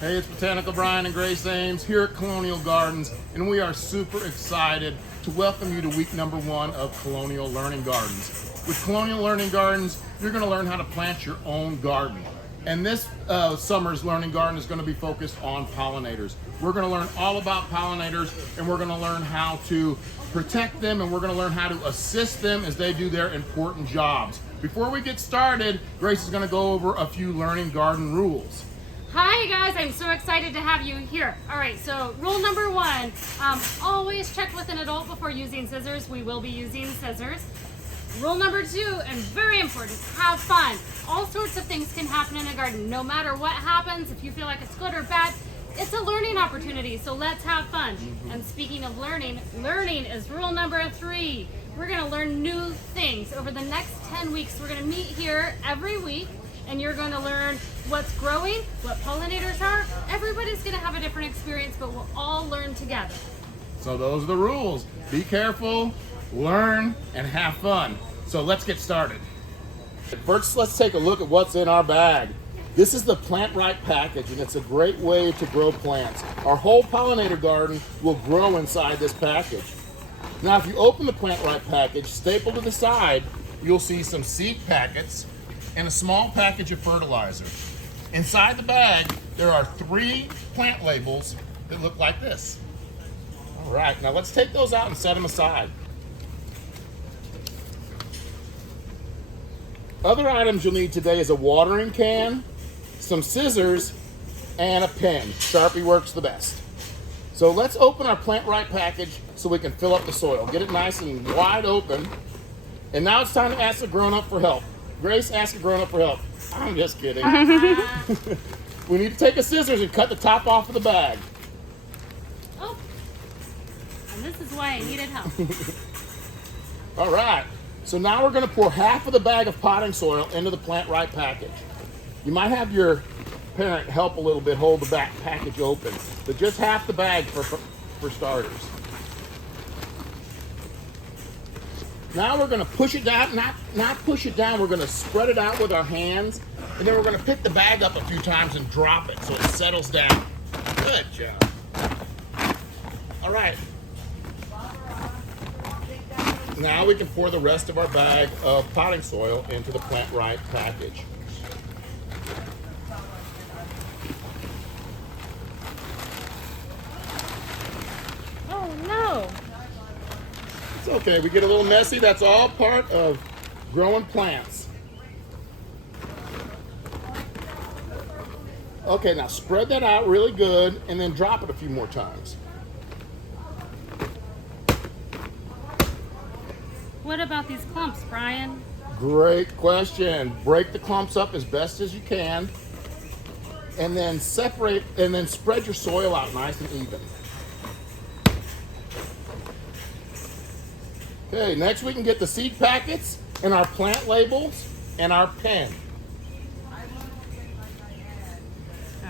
Hey, it's Botanical Brian and Grace here at Colonial Gardens, and we are super excited to welcome you to week number 1 of Colonial Learning Gardens. With Colonial Learning Gardens, you're going to learn how to plant your own garden. And this summer's Learning Garden is going to be focused on pollinators. We're going to learn all about pollinators, and we're going to learn how to protect them, and we're going to learn how to assist them as they do their important jobs. Before we get started, Grace is going to go over a few Learning Garden rules. Hi guys, I'm so excited to have you here. All right, so rule number 1, always check with an adult before using scissors. We will be using scissors. Rule number 2, and very important, have fun. All sorts of things can happen in a garden. No matter what happens, if you feel like it's good or bad, it's a learning opportunity, so let's have fun. And speaking of learning, learning is rule number 3. We're gonna learn new things. Over the next 10 weeks, we're gonna meet here every week, and you're going to learn what's growing, what pollinators are. Everybody's going to have a different experience, but we'll all learn together. So those are the rules. Be careful, learn, and have fun. So let's get started. First, let's take a look at what's in our bag. This is the Plant Right package, and it's a great way to grow plants. Our whole pollinator garden will grow inside this package. Now, if you open the Plant Right package, stapled to the side, you'll see some seed packets and a small package of fertilizer. Inside the bag, there are 3 plant labels that look like this. All right, now let's take those out and set them aside. Other items you'll need today is a watering can, some scissors, and a pen. Sharpie works the best. So let's open our Plant Right package so we can fill up the soil. Get it nice and wide open. And now it's time to ask a grown-up for help. Grace, ask a grown-up for help. I'm just kidding. We need to take a scissors and cut the top off of the bag. Oh, and this is why I needed help. All right, so now we're gonna pour half of the bag of potting soil into the Plant Right package. You might have your parent help a little bit hold the back package open, but just half the bag for starters. Now we're going to push it down, not push it down, we're going to spread it out with our hands, and then we're going to pick the bag up a few times and drop it so it settles down. Good job. All right. Now we can pour the rest of our bag of potting soil into the Plant Right package. Oh no. It's okay, we get a little messy. That's all part of growing plants. Okay, now spread that out really good and then drop it a few more times. What about these clumps, Brian? Great question. Break the clumps up as best as you can, and then separate, and then spread your soil out nice and even. Okay, next we can get the seed packets and our plant labels and our pen.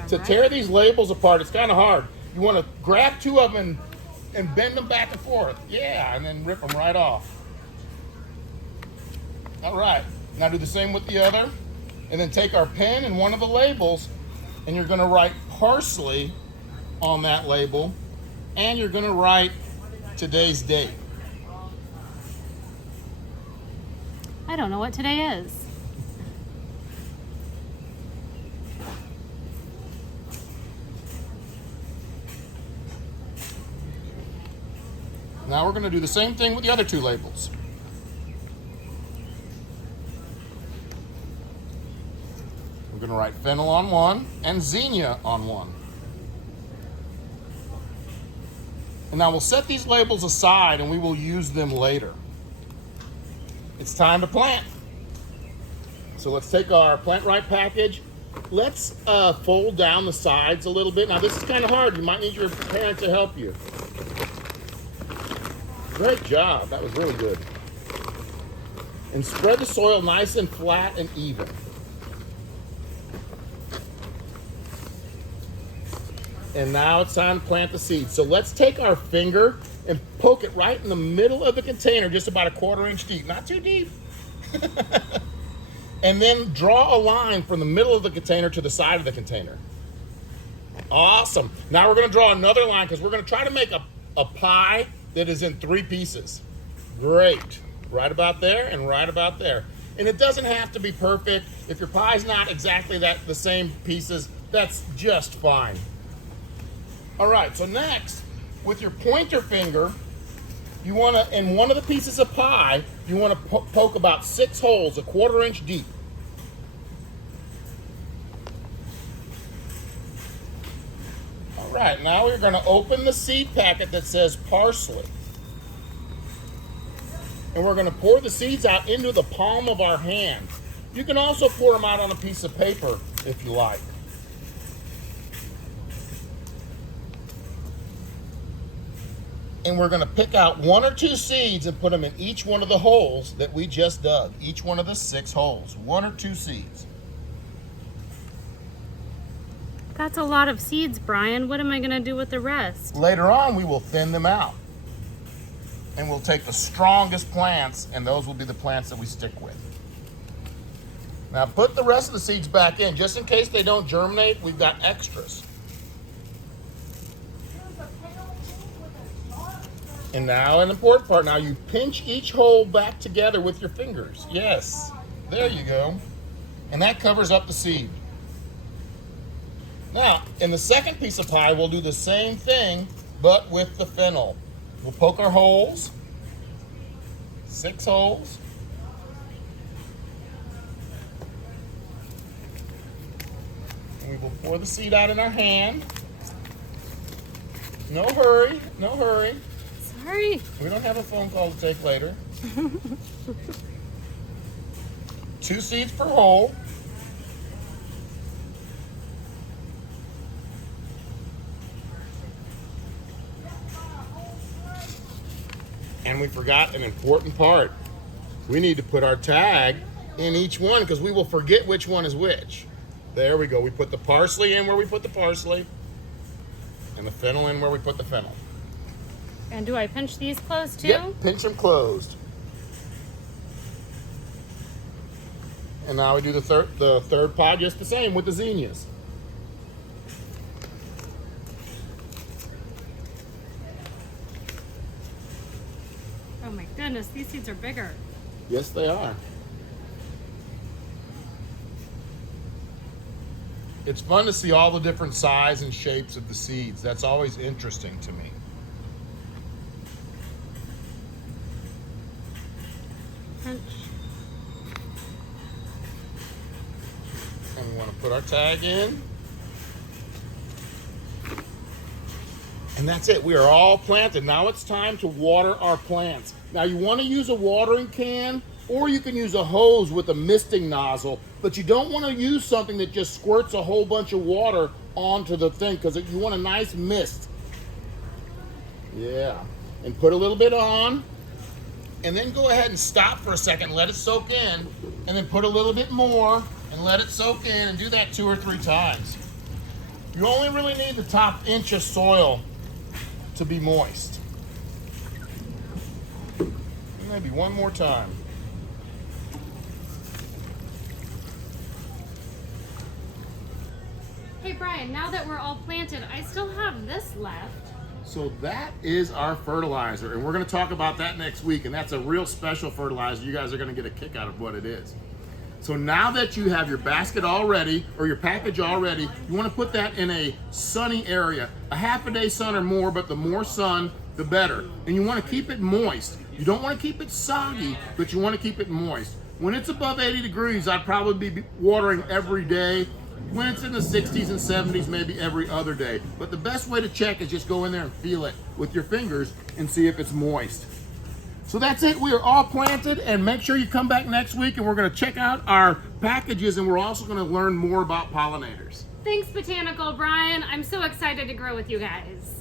To tear these labels apart, it's kind of hard. You want to grab 2 of them and bend them back and forth. Yeah, and then rip them right off. All right, now do the same with the other. And then take our pen and one of the labels, and you're going to write parsley on that label, and you're going to write today's date. I don't know what today is. Now we're going to do the same thing with the other 2 labels. We're going to write fennel on one and zinnia on one. And now we'll set these labels aside and we will use them later. It's time to plant. So let's take our Plant Right package. Let's fold down the sides a little bit. Now this is kind of hard. You might need your parent to help you. Great job. That was really good. And spread the soil nice and flat and even. And now it's time to plant the seeds. So let's take our finger and poke it right in the middle of the container, just about a 1/4 inch deep, not too deep. And then draw a line from the middle of the container to the side of the container. Awesome. Now we're going to draw another line because we're going to try to make a pie that is in 3 pieces. Great. Right about there and right about there. And it doesn't have to be perfect. If your pie's not exactly the same pieces, that's just fine. All right, so next, with your pointer finger, you want to, in one of the pieces of pie, you want to poke about 6 holes, 1/4 inch deep. All right, now we're going to open the seed packet that says parsley. And we're going to pour the seeds out into the palm of our hand. You can also pour them out on a piece of paper if you like. And we're going to pick out 1 or 2 seeds and put them in each one of the holes that we just dug. Each one of the 6 holes. 1 or 2 seeds. That's a lot of seeds, Brian. What am I going to do with the rest? Later on, we will thin them out. And we'll take the strongest plants, and those will be the plants that we stick with. Now put the rest of the seeds back in. Just in case they don't germinate, we've got extras. And now an important part. Now you pinch each hole back together with your fingers. Yes, there you go. And that covers up the seed. Now, in the second piece of pie, we'll do the same thing, but with the fennel. We'll poke our holes, 6 holes. And we will pour the seed out in our hand. No hurry, no hurry. Sorry. We don't have a phone call to take later. 2 seeds per hole. And we forgot an important part. We need to put our tag in each one because we will forget which one is which. There we go. We put the parsley in where we put the parsley and the fennel in where we put the fennel. And do I pinch these closed too? Yep, pinch them closed. And now we do the third pod just the same with the zinnias. Oh my goodness, these seeds are bigger. Yes, they are. It's fun to see all the different size and shapes of the seeds. That's always interesting to me. Pinch. And we want to put our tag in. And that's it. We are all planted. Now it's time to water our plants. Now you want to use a watering can, or you can use a hose with a misting nozzle, but you don't want to use something that just squirts a whole bunch of water onto the thing because you want a nice mist. Yeah. And put a little bit on, and then go ahead and stop for a second, let it soak in, and then put a little bit more and let it soak in, and do that 2 or 3 times. You only really need the top inch of soil to be moist. Maybe one more time. Hey Brian, now that we're all planted, I still have this left. So that is our fertilizer, and we're going to talk about that next week, and that's a real special fertilizer. You guys are going to get a kick out of what it is. So now that you have your basket all ready, or your package all ready, you want to put that in a sunny area. A half a day sun or more, but the more sun, the better. And you want to keep it moist. You don't want to keep it soggy, but you want to keep it moist. When it's above 80 degrees, I'd probably be watering every day. When it's in the 60s and 70s, maybe every other day. But the best way to check is just go in there and feel it with your fingers and see if it's moist. So that's it. We are all planted, and make sure you come back next week and we're going to check out our packages, and we're also going to learn more about pollinators. Thanks, Botanical Brian. I'm so excited to grow with you guys.